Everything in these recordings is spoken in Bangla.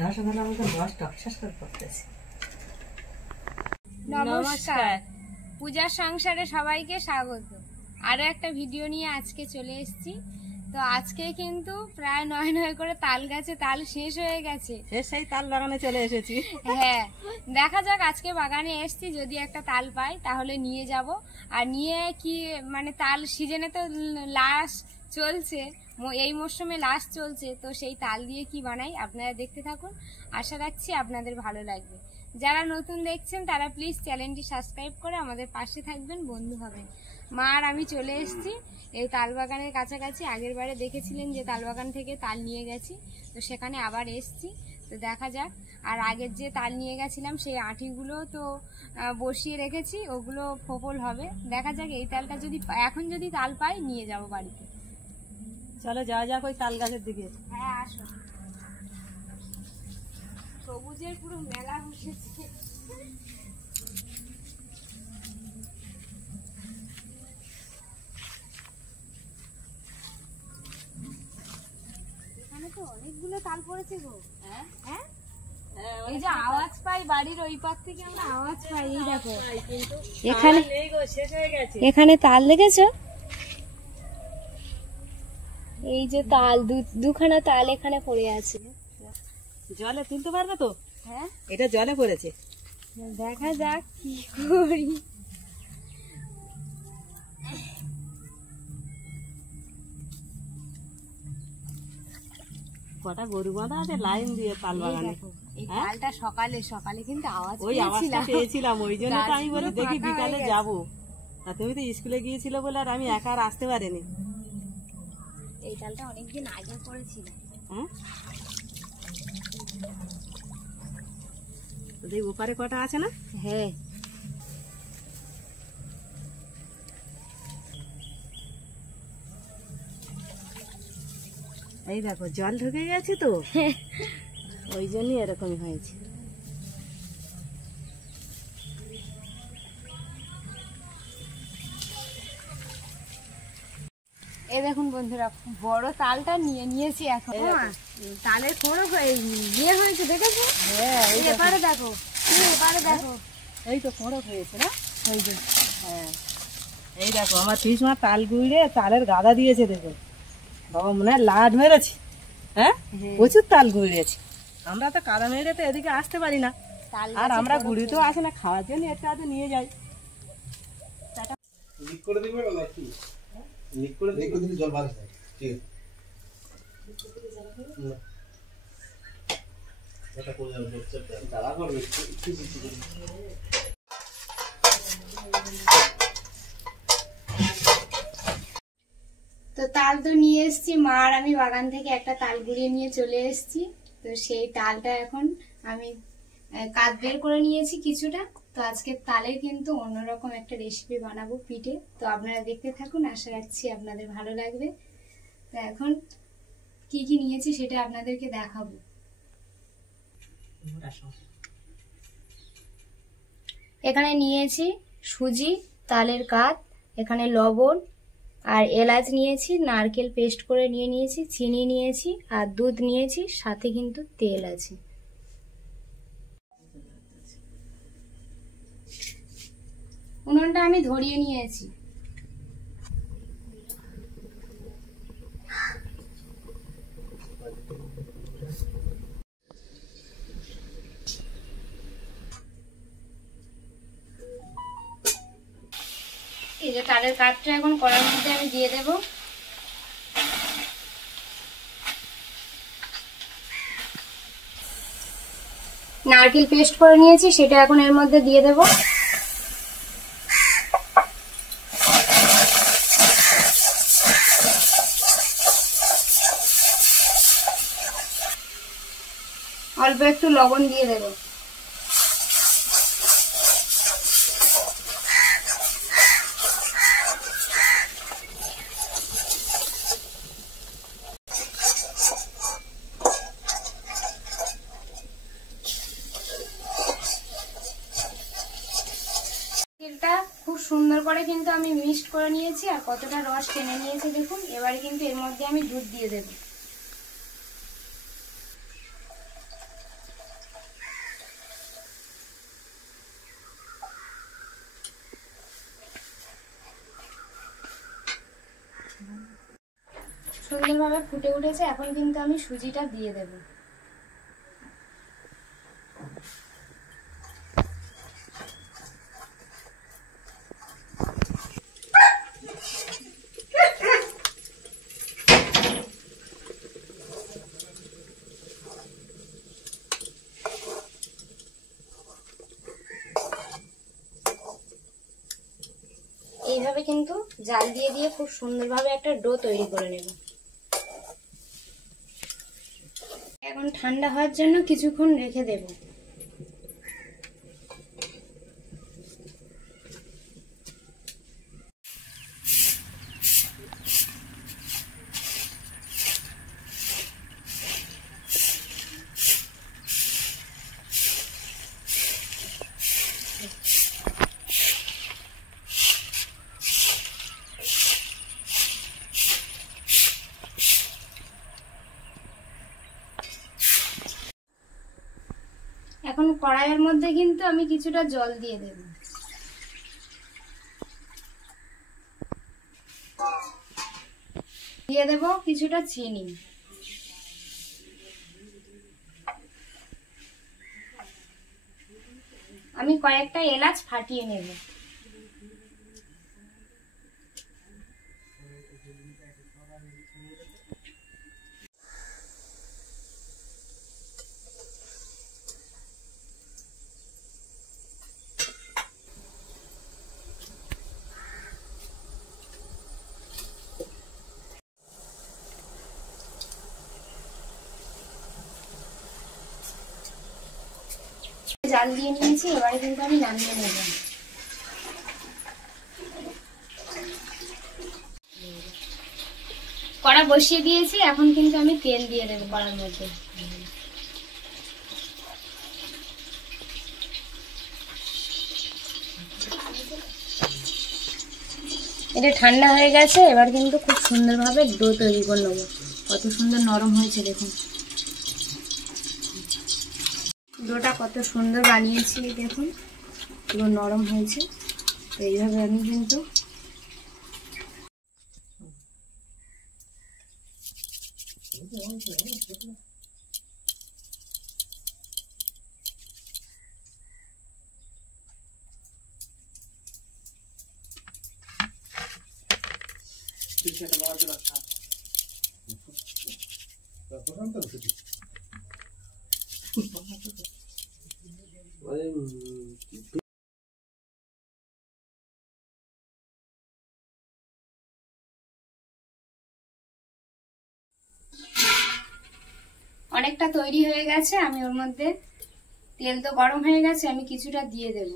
রসগোল্লা আমাকে রস টকশাস করে করতেছে। নমস্কার, পূজার সংসারে সবাইকে স্বাগত। আরো একটা ভিডিও নিয়ে আজকে চলে এসেছি। তো আজকে কিন্তু প্রায় 9 করে তাল গাছে তাল শেষ হয়ে গেছে, সেই তাল বাগানে চলে এসেছি। হ্যাঁ, দেখা যাক আজকে বাগানে এসেছি, যদি একটা তাল পাই তাহলে নিয়ে যাব। আর নিয়ে কি মানে তাল সিজনে তো লাস্ট চলছে, এই মরশুমে লাস্ট চলছে, তো সেই তাল দিয়ে কি বানাই আপনারা দেখতে থাকুন। আশা রাখছি আপনাদের ভালো লাগবে। যারা নতুন দেখছেন তারা প্লিজ চ্যানেলটি সাবস্ক্রাইব করে আমাদের পাশে থাকবেন, বন্ধু হবেন। মা আর আমি চলে এসেছি এই তাল বাগানের কাছাকাছি। আগের বারে দেখেছিলেন যে তাল বাগান থেকে তাল নিয়ে গেছি, তো সেখানে আবার এসেছি। তো দেখা যাক। আর আগের যে তাল নিয়ে গেছিলাম সেই আঁটিগুলো তো বসিয়ে রেখেছি, ওগুলো ফোপল হবে। দেখা যাক এই তালটা যদি এখন যদি তাল পাই নিয়ে যাব বাড়িতে। চলো যাওয়া যাক ওই তাল গাছের দিকে। হ্যাঁ আসো, সবুজের পুরো মেলা বসেছে। এখানে তো অনেকগুলো তাল পড়েছে গো। হ্যাঁ হ্যাঁ, এই যে আওয়াজ পাই বাড়ির ওই পাশ থেকে, আমরা আওয়াজ পাই। এই দেখো এখানে শেষ হয়ে গেছে। এখানে তাল দেখেছো? এই যে তাল দুখানা তাল এখানে পড়ে আছে। জলে তুলতে পারবে তো? হ্যাঁ, এটা জলে পড়েছে। দেখা যাক কি করি। কটা গরু বাঁধা আছে লাইন দিয়ে তাল বাগানে। এই তালটা সকালে সকালে কিন্তু আওয়াজ ওই আওয়াজটা পেয়েছিলাম, ওই জন্য তো আমি বলি দেখি বিকালে যাবো। আর তুমি তো স্কুলে গিয়েছিলে বলে আর আমি একা আর আসতে পারিনি। এই তালটা অনেকদিন আগে পড়েছিল। হ্যাঁ, ওদের ওপারে কটা আছে না? হ্যাঁ, এই দেখো জল ঢুকে গেছে তো, ওই জন্যই এরকমই হয়েছে। এই দেখুন বন্ধুরা, বড় তালটা নিয়ে নিয়েছি এখন। তালের কোনো ইয়ে হয়েছে দেখেছো? হ্যাঁ, এবারে দেখো, এবারে দেখো, এই তো বড় হয়েছে না? ওই যে হ্যাঁ, এই দেখো আমার পিসমা তাল গুঁড়ে তালের গাদা দিয়েছে। দেখো বাবা, মনে হয় লাড মেরেছি। হ্যাঁ, প্রচুর তাল গুঁড়িয়েছি। আমরা তো কাদা মেরে তো এদিকে আসতে পারি না, আর আমরা গুঁড়ি তো আসে না, খাওয়ার জন্য একটা আধ নিয়ে যাই। জল বার ঠিক তো তাল তো নিয়ে এসেছি, মা আর আমি বাগান থেকে একটা তাল গুঁড়িয়ে নিয়ে চলে এসেছি। তো সেই তালটা এখন আমি কাঠ বের করে নিয়েছি কিছুটা। তো আজকে তালের কিন্তু অন্যরকম একটা রেসিপি বানাবো, পিঠে। তো আপনারা দেখতে থাকুন, আশা রাখছি আপনাদের ভালো লাগবে। তো এখন কি কি নিয়েছি সেটা আপনাদেরকে দেখাবো। এখানে নিয়েছি সুজি, তালের কাঠ, এখানে লবণ আর এলাচ নিয়েছি, নারকেল পেস্ট করে নিয়েছি, চিনি নিয়েছি আর দুধ নিয়েছি, সাথে কিন্তু তেল আছে। উনুনটা আমি ধরিয়ে নিয়েছি। এই যে তালের কাঠটা এখন কড়াইয়ের মধ্যে আমি দিয়ে দেব। নারকেল পেস্ট করে নিয়েছি, সেটা এখন এর মধ্যে দিয়ে দেব। অল্প একটু লবণ দিয়ে দেব। তেলটা খুব সুন্দর করে কিন্তু আমি মিক্সড করে নিয়েছি, আর কতটা রস টেনে নিয়েছি দেখুন। এবারে কিন্তু এর মধ্যে আমি দুধ দিয়ে দেব। সুন্দরভাবে ফুটে উঠেছে। এখন কিন্তু আমি সুজিটা দিয়ে দেব। এইভাবে কিন্তু জাল দিয়ে দিয়ে খুব সুন্দরভাবে একটা ডো তৈরি করে নেব। এখন ঠান্ডা হওয়ার জন্য কিছুক্ষণ রেখে দেব। এখন কড়াইয়ের মধ্যে কিন্তু আমি কিছুটা জল দিয়ে দেব। দিয়ে দেব কিছুটা চিনি। আমি কয়েকটা এলাচ ফাটিয়ে নেব। জাল দিয়ে নিয়েছি, এবারে কিন্তু আমি নামিয়ে নেব। কড়া বসিয়ে দিয়েছি, এখন কিন্তু আমি তেল দিয়ে দেবো কড়ার মধ্যে। এটা ঠান্ডা হয়ে গেছে, এবার কিন্তু খুব সুন্দরভাবে ডো তৈরি করে নেবো। কত সুন্দর নরম হয়েছে দেখুন, ডোটা কত সুন্দর বানিয়েছি দেখুন, পুরো নরম হয়েছে। তো এইভাবে আমি কিন্তু অনেকটা তৈরি হয়ে গেছে। আমি ওর মধ্যে তেল তো গরম হয়ে গেছে, আমি কিছুটা দিয়ে দেব।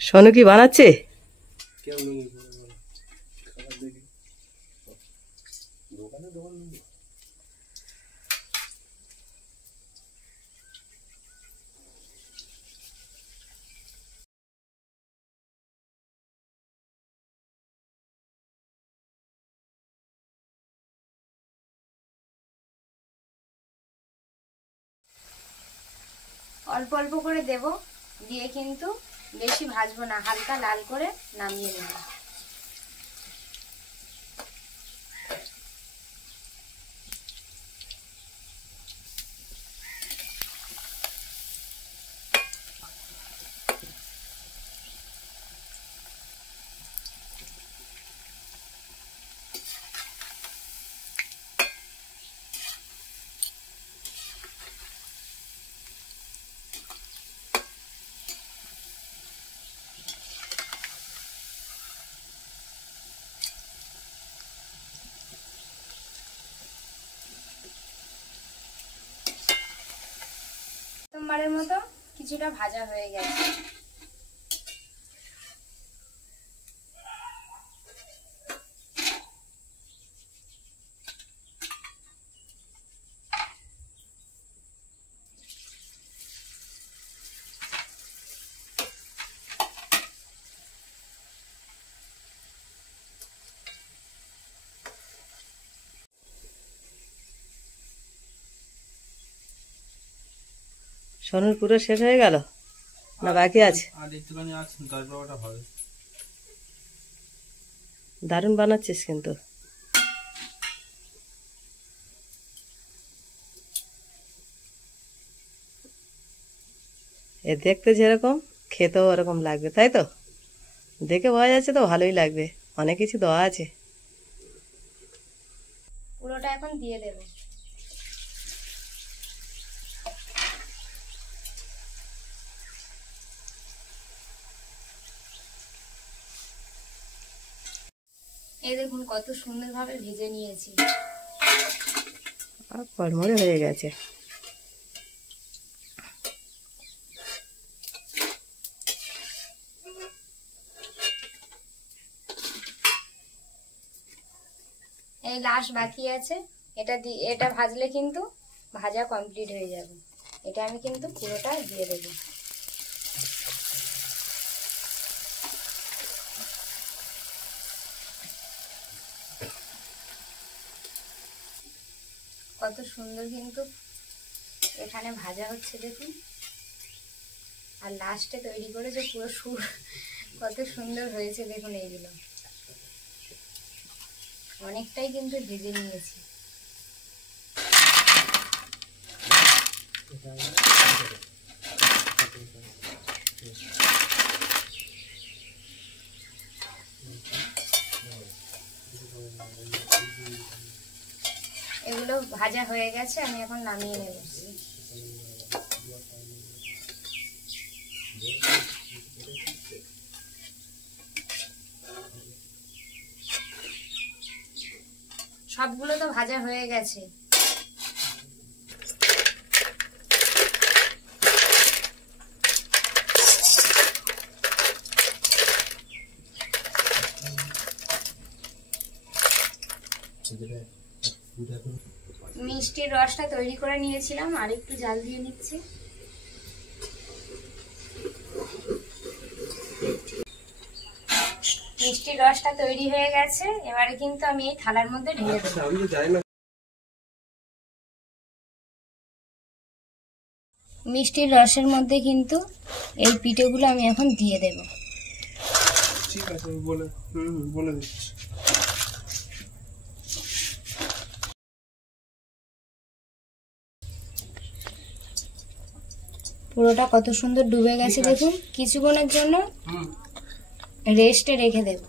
সোনু কি বানাচ্ছে? অল্প অল্প করে দেব, দিয়ে কিন্তু বেশি ভাজবো না, হালকা লাল করে নামিয়ে নেব। প্রথমবারের মতো কিছুটা ভাজা হয়ে গেছে। সোনুর পুরো শেষ হয়ে গেল না বাকি আছে? আর একটুখানি আছে, তারপর ওটা হবে। দারুণ বানাচ্ছিস কিন্তু। এ দেখতে যেরকম খেতেও ওরকম লাগবে, তাই তো? দেখে বোঝা যাচ্ছে তো ভালোই লাগবে, অনেক কিছু দেওয়া আছে। পুরোটা এখন দিয়ে দেবো। এই দেখুন কত সুন্দরভাবে ভেজে নিয়েছি। আর কড়মড়ে হয়ে গেছে। এই লাস্ট বাকি আছে, এটা ভাজলে কিন্তু ভাজা কমপ্লিট হয়ে যাবে। এটা আমি কিন্তু পুরোটা দিয়ে দেবো। কত সুন্দর কিন্তু এখানে ভাজা হচ্ছে দেখুন। আর লাস্টে তৈরি করে যে পুরো সুর কত সুন্দর হয়েছে দেখুন। এইগুলো অনেকটাই কিন্তু ভেজে নিয়েছি। এগুলো ভাজা হয়ে গেছে, আমি এখন নামিয়ে নেব। সবগুলো তো ভাজা হয়ে গেছে। মিষ্টির রসটা তৈরি করে নিয়েছিলাম, আর একটু জাল দিয়ে নিচ্ছি। মিষ্টির রসটা তৈরি হয়ে গেছে, এবারে কিন্তু আমি এই থালার মধ্যে ঢেলে দেবো। মিষ্টির রসের মধ্যে কিন্তু এই পিঠেগুলো আমি এখন দিয়ে দেব। ঠিক আছে, বলে দিচ্ছি। পুরোটা কত সুন্দর ডুবে গেছে দেখুন। কিছুক্ষণের জন্য রেস্টে রেখে দেব।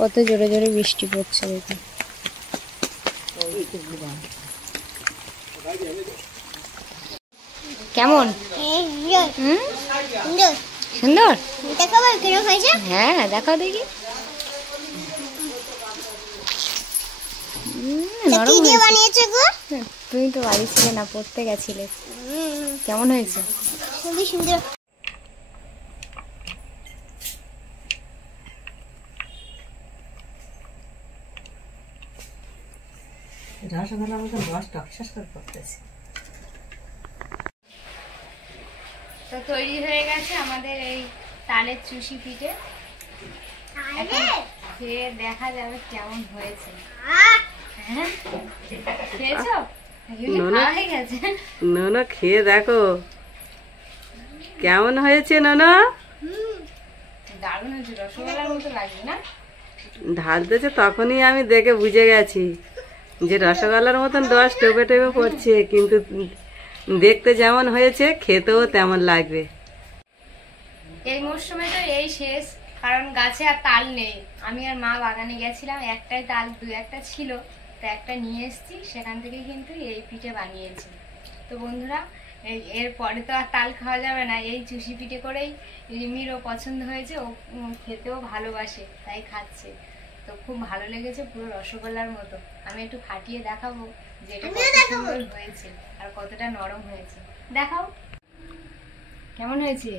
কত জোরে জোরে বৃষ্টি পড়ছে দেখুন। কেমন সুন্দর? হ্যাঁ দেখাও দেখি। তুমি তো বাড়ি ছিলে না, পড়তে গেছিলে। কেমন হয়েছে? খুবই সুন্দর। রসগোল্লার মতো রস টকশাস করে করতেছে। তো তৈরি হয়ে গেছে আমাদের এই তালের চুষি পিঠে। এখন খেয়ে দেখা যাবে কেমন হয়েছে। খেয়েছো? হয়ে গেছে। নোনো খেয়ে দেখো কেমন হয়েছে। নোনো দারুণ হয়েছে, রসগোল্লার মতো লাগবে না? ঢালতেছে তখনই আমি দেখে বুঝে গেছি যে রসগোল্লার মতন রস টোপে টোপে পড়ছে, কিন্তু দেখতে যেমন হয়েছে খেতেও তেমন লাগবে। এই মরশুমে তো এই শেষ, কারণ গাছে আর তাল নেই। আমি আর মা বাগানে গেছিলাম, একটাই তাল দু একটা ছিল, তো একটা নিয়ে এসেছি, সেখান থেকে কিন্তু এই পিঠে বানিয়েছি। তো বন্ধুরা, এর পরে তো আর তাল খাওয়া যাবে না, এই চুষি পিঠে করেই রিমিরও পছন্দ হয়েছে, ও খেতেও ভালোবাসে তাই খাচ্ছে। তো খুব ভালো লেগেছে, পুরো রসগোল্লার মতো। আমি একটু ফাটিয়ে দেখাবো যে এটা কত সুন্দর হয়েছে আর কতটা নরম হয়েছে। দেখাও কেমন হয়েছে।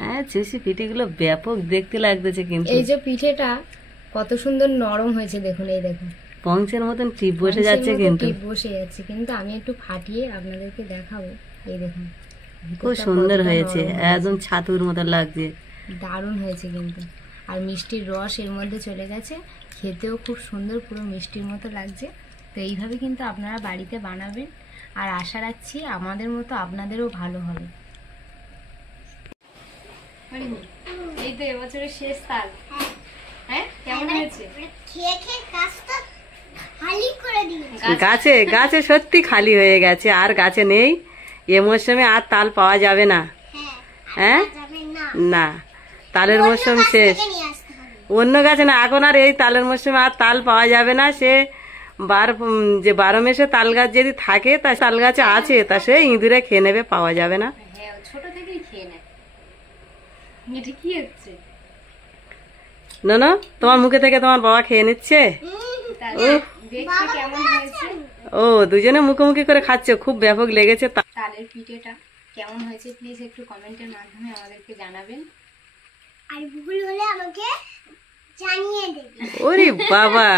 হ্যাঁ, চুষি পিঠেগুলো ব্যাপক দেখতে লাগতেছে, কিন্তু এই যে পিঠেটা কত সুন্দর নরম হয়েছে, দেখুন এই দেখুন পঞ্চের মতন টিপ বসে যাচ্ছে, কিন্তু টিপ বসে যাচ্ছে। কিন্তু আমি একটু ফাটিয়ে আপনাদেরকে দেখাবো, এই দেখুন খুব সুন্দর হয়েছে, একদম ছাতুর মতো লাগছে, দারুণ হয়েছে কিন্তু। আর মিষ্টির রস এর মধ্যে চলে গেছে, খেতেও খুব সুন্দর, পুরো মিষ্টির মতো লাগছে। তো এইভাবে কিন্তু আপনারা বাড়িতে বানাবেন, আর আশা রাখছি আমাদের মতো আপনাদেরও ভালো হবে। এই তো এবছরের শেষ তাল। হ্যাঁ, কেমন হয়েছে? গাছে গাছে সত্যি খালি হয়ে গেছে, আর গাছে নেই। এ মরশুমে আর তাল পাওয়া যাবে না। হ্যাঁ, না, তালের মরশুম শেষ। অন্য গাছে না, এখন আর এই তালের মরশুমে আর তাল পাওয়া যাবে না। সে যে 12 মাসে তাল গাছ যদি থাকে, তা তাল গাছে আছে, তা সে ইঁদুরে খেয়ে নেবে, পাওয়া যাবে না। হ্যাঁ, ছোট থেকেই খেয়ে নেয়। এটা কি হচ্ছে? না, তোমার মুখে থেকে তোমার বাবা খেয়ে নিচ্ছে। দেখতে কেমন হয়েছে? ও, দুজনে মুখোমুখি করে খাচ্ছে, খুব ব্যাপক লেগেছে। তালের পিঠেটা কেমন হয়েছে প্লিজ একটু কমেন্টের মাধ্যমে আমাদেরকে জানাবেন, আর ভুল হলে আমাকে জানিয়ে দেবেন। ওরে বাবা,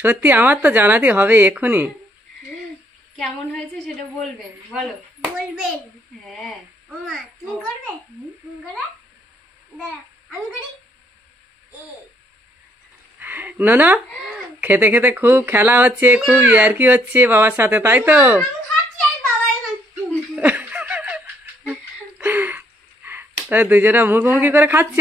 সত্যি আমার তো জানাতে হবে এখনই। কেমন হয়েছে সেটা বলবেন, বলো। বলবেন? হ্যাঁ। ওমা, তুমি করবে? তুমি করো? দাঁড়া, আমি করি। না, খেতে খেতে খুব খেলা হচ্ছে, খুব ইয়ার্কি হচ্ছে বাবার সাথে, তাই তো? তাই দুজনে মুখোমুখি করে খাচ্ছ।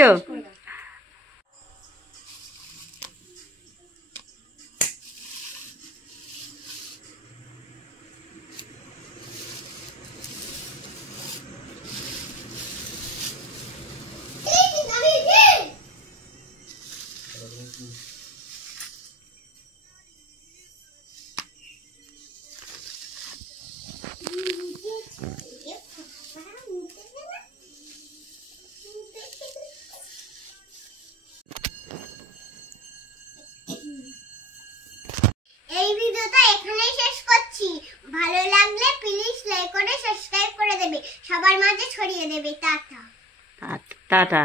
এই ভিডিওটা এখানেই শেষ করছি। ভালো লাগলে প্লিজ লাইক করে সাবস্ক্রাইব করে দেবে, সবার মাঝে ছড়িয়ে দেবে। Tata tata.